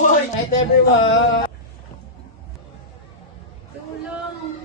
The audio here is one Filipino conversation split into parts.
Good night, everyone! Tulong!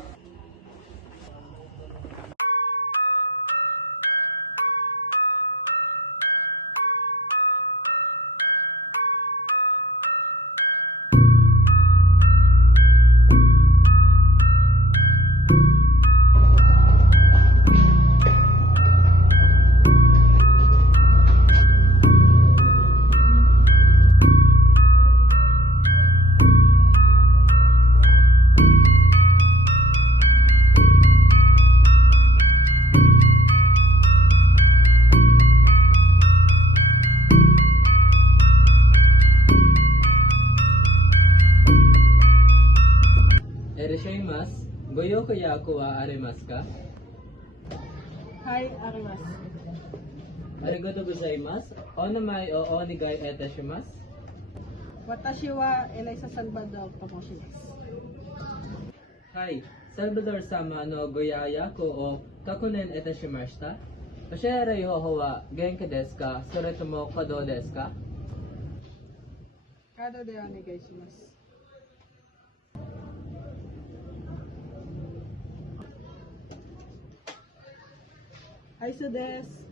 Ereshaimasu. Goyo koyaku wa aremasu ka? Hi, arimasu. Arigatou gozaimasu. O namae o onigai itashimasu. Watashi wa Elisa Salvador Tomoshimasu. Hi, Salvador-sama no goyaya ko o kakunen itashimashita. Oshirei hoho wa genki desu ka? Soretomo kado desu ka? Kado de onegai shimasu. Aisu desu.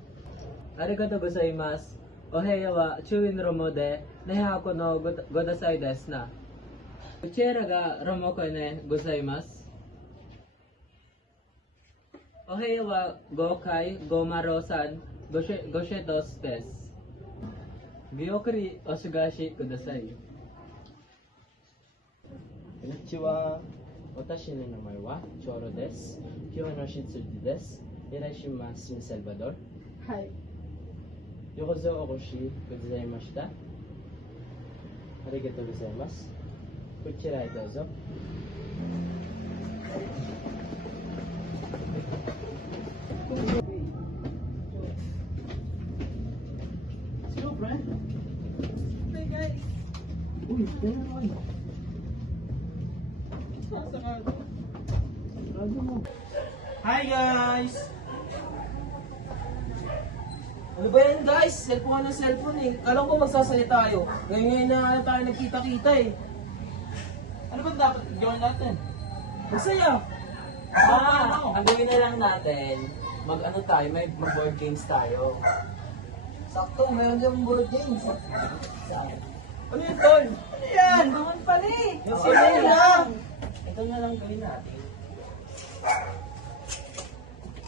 Arigatou gozaimasu. Oheya wa chuin romo de nehako no godasai desu na. Uchera ga romoko ne gozaimasu. Oheya wa gokai gomaro-san goshetos desu. Gyokuri oshigashi kudasai. Konnichiwa. Watashi no namae wa Choro desu. Kyou no shitsuji desu. Irashimasu, Salvador. Hi. Yokozo okoshi gozaimashita. Arigatou gozaimasu. Kochira he douzo. Hello, friend. Hey guys. Uy, kaya naman. Hi, guys! Ano ba yan, guys? Cellphone ng cellphone eh. Alam ko magsasalita tayo. Ngayon na tayo nagkita-kita eh. Ano ba dapat gawin natin? Masaya! Ang gawin na lang natin, mag-ano tayo, may mag-board games tayo. Sakto, meron yung board games. Ano yun, Tol? Ano yan? Naman pala eh. Sige lang! Ito na lang gawin natin.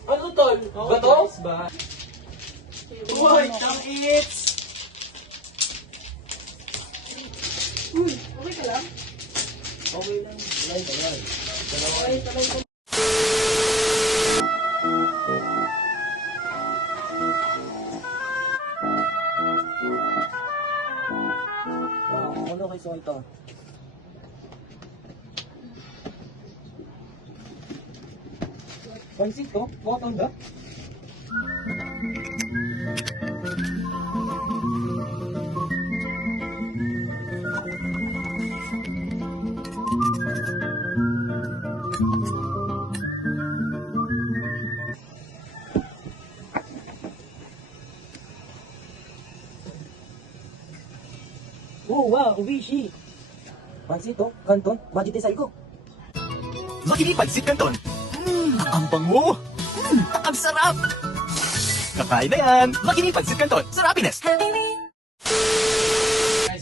Ano, Tol? Bato? Guys ba? Uy, tang-its! Uy, okay ka lang? Okay lang. Talay. Okay, talay ko. Wow, ano kayo sa ito? Pansit to? Bukang ba? Oh, wow, ubishi! Pansit to? Kanton? Budget sa ko. Makinig Pansit Canton. Ang bango. Ang sarap. Kakain na yan. Makinig Pansit Canton sa Happiness. Guys,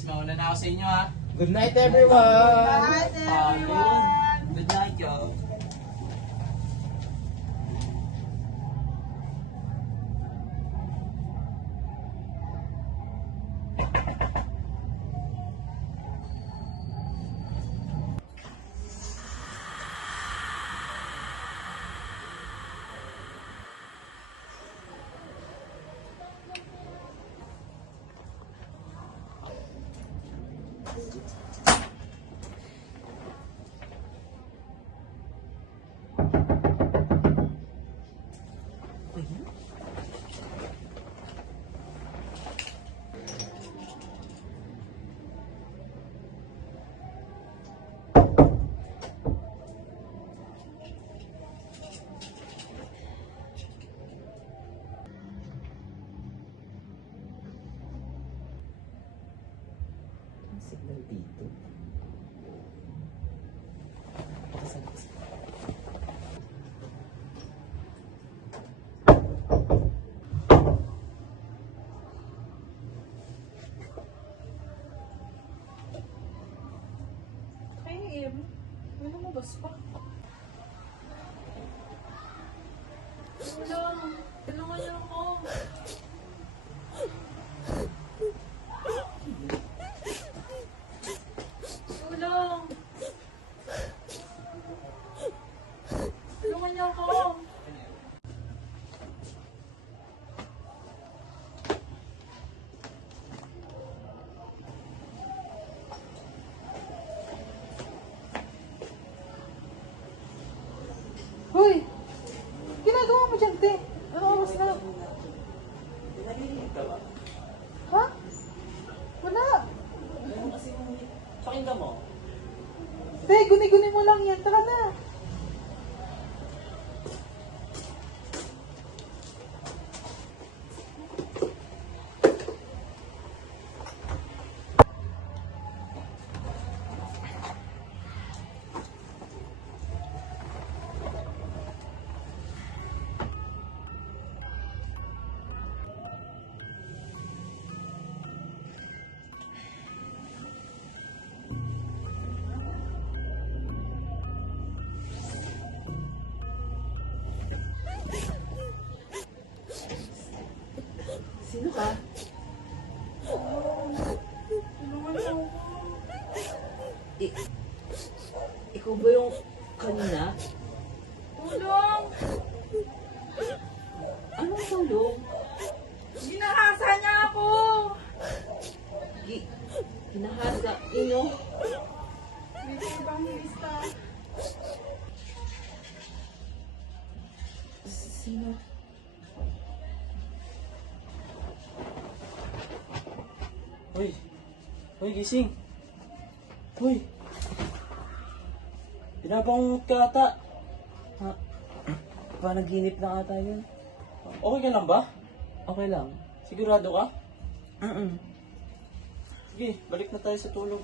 mauna na ako sa inyo ha. Good night, everyone! Hi, everyone. Good night, yo. signal dito. Saan kasi? Ay, Em. May lumabas pa. Tulong. Tulungan niyo ako. Tulong. Tulungan niyo ako. Hoy! Ginagawa mo dyan, te? Ano oras na? Narinig ka ba? Ha? Wala. Ano kasi pakinggan mo? Te, guni-guni mo lang yan. Tara na. Sino ka? Tulungan niyo ako. Ikaw ba yung kanina? Tulong! Anong tulong? Ginahasa niya ako! Hinahasa inyo? May ibang lista. Sino? Hoy! Hoy, gising! Hoy! Pinabangot ka ata. Ha? Panaginip na ata yun. Okay ka lang ba? Okay lang. Sigurado ka? Sige, balik na tayo sa tulog.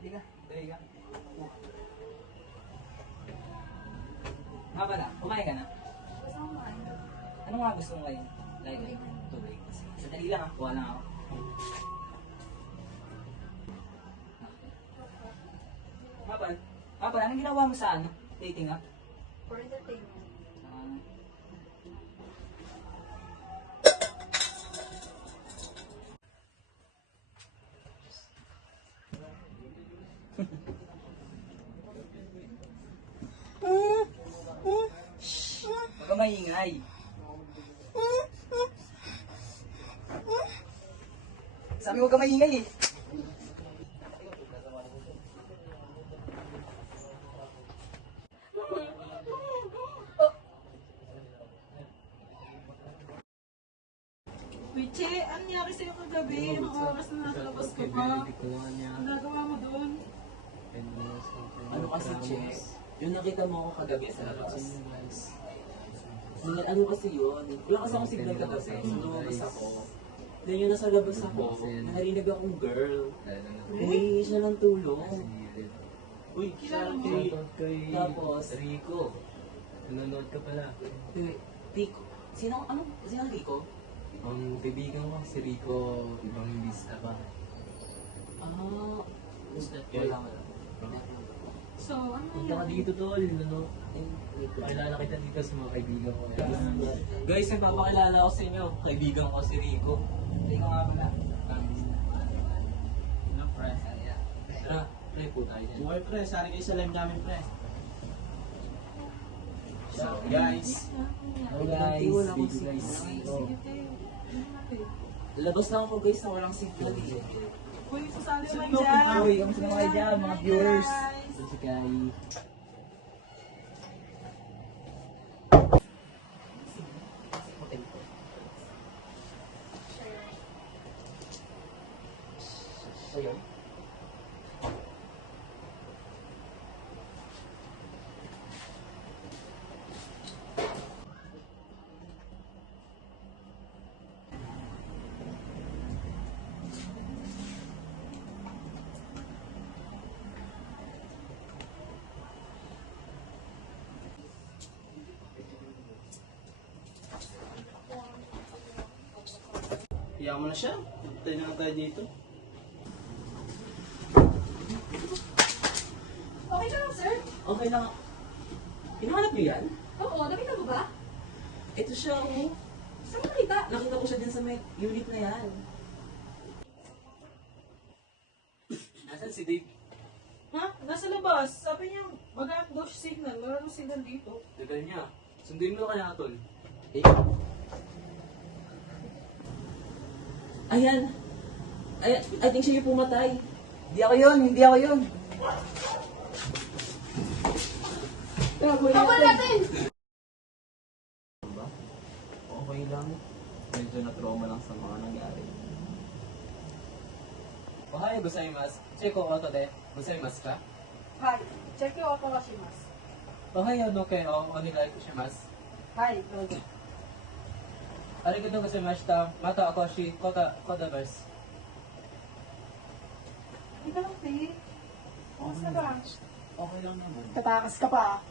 Halika, dali ka. Nga pala, kumain ka na? Ano nga gusto mo ngayon? Like, tubig. Sandali lang ah, kuha lang ako. Nga pala, anong ginawa mo sa ano? Dating app? For entertainment. Ah, Huwag ka maingay. Sabi huwag ka maingay eh. Wiche, ano nangyari sa'yo kagabi? Anong oras na nasa labas ka pa? Ang nagawa mo doon? Ano kasi, Che? Yung nakita mo ako kagabi sa labas. Ano kasi yun? Wala kasi akong signal kagabi. So lumabas ako. Then yung nasa labas ako, narinig akong girl. Humingi siya ng tulong. Uy, Kilala mo? Tapos, Rico, nanonood ka pala. Rico. Sino Rico? Ang kaibigan ko, si Rico, ibang lista pa. Ah, wala. So, ano Punta ka nangyari? dito tol, ano? Pakilala kita dito sa mga kaibigan ko. Guys, nagpapakilala ko sa inyo. Kaibigan ko si Rico. Rico nga pala. Ano, pre? Tara, play po tayo dyan. Buhay pre, sari kayo sa live namin pre. So guys, Hello guys, Wala akong Rico guys. signal. Sige, te. Ano natin? Labas lang ako guys na walang signal eh. Uy, sasali naman Sino? dyan. Uy, kamusta naman kayo dyan, mga Hi, viewers? guys. Si Kai. Sa'yo? Iyak mo na siya. Tayo na lang tayo dito. Okay ka lang, sir? Okay lang. Hinahanap niyo yan? Oo, nakita mo ba? Ito siya, oh. Saan mo nakita? Nakita ko siya din sa may unit na yan. Nasaan si Dave? Ha? Nasa labas. Sabi niya, mag-aap daw siya signal. Wala nang signal dito. Tagal niya. Sunduin mo kaya tol. Eh. Ayan. Ayan. I think siya yung pumatay. Hindi ako yun. Hindi ako yun. Habol natin! Okay lang. Medyo na-trauma lang sa mga nangyari. Ohayo gozaimasu. Cheiko oto de gozaimasu ka? はい。チェキをお願いします。 Ohayo no ken o onegai shimasu. はい、どうぞ。 Arigatou gozaimashita. Mata okoshi kota desu. Hindi ka lang, Faye. Kamusta ka? Okay lang naman. Tatakas ka pa.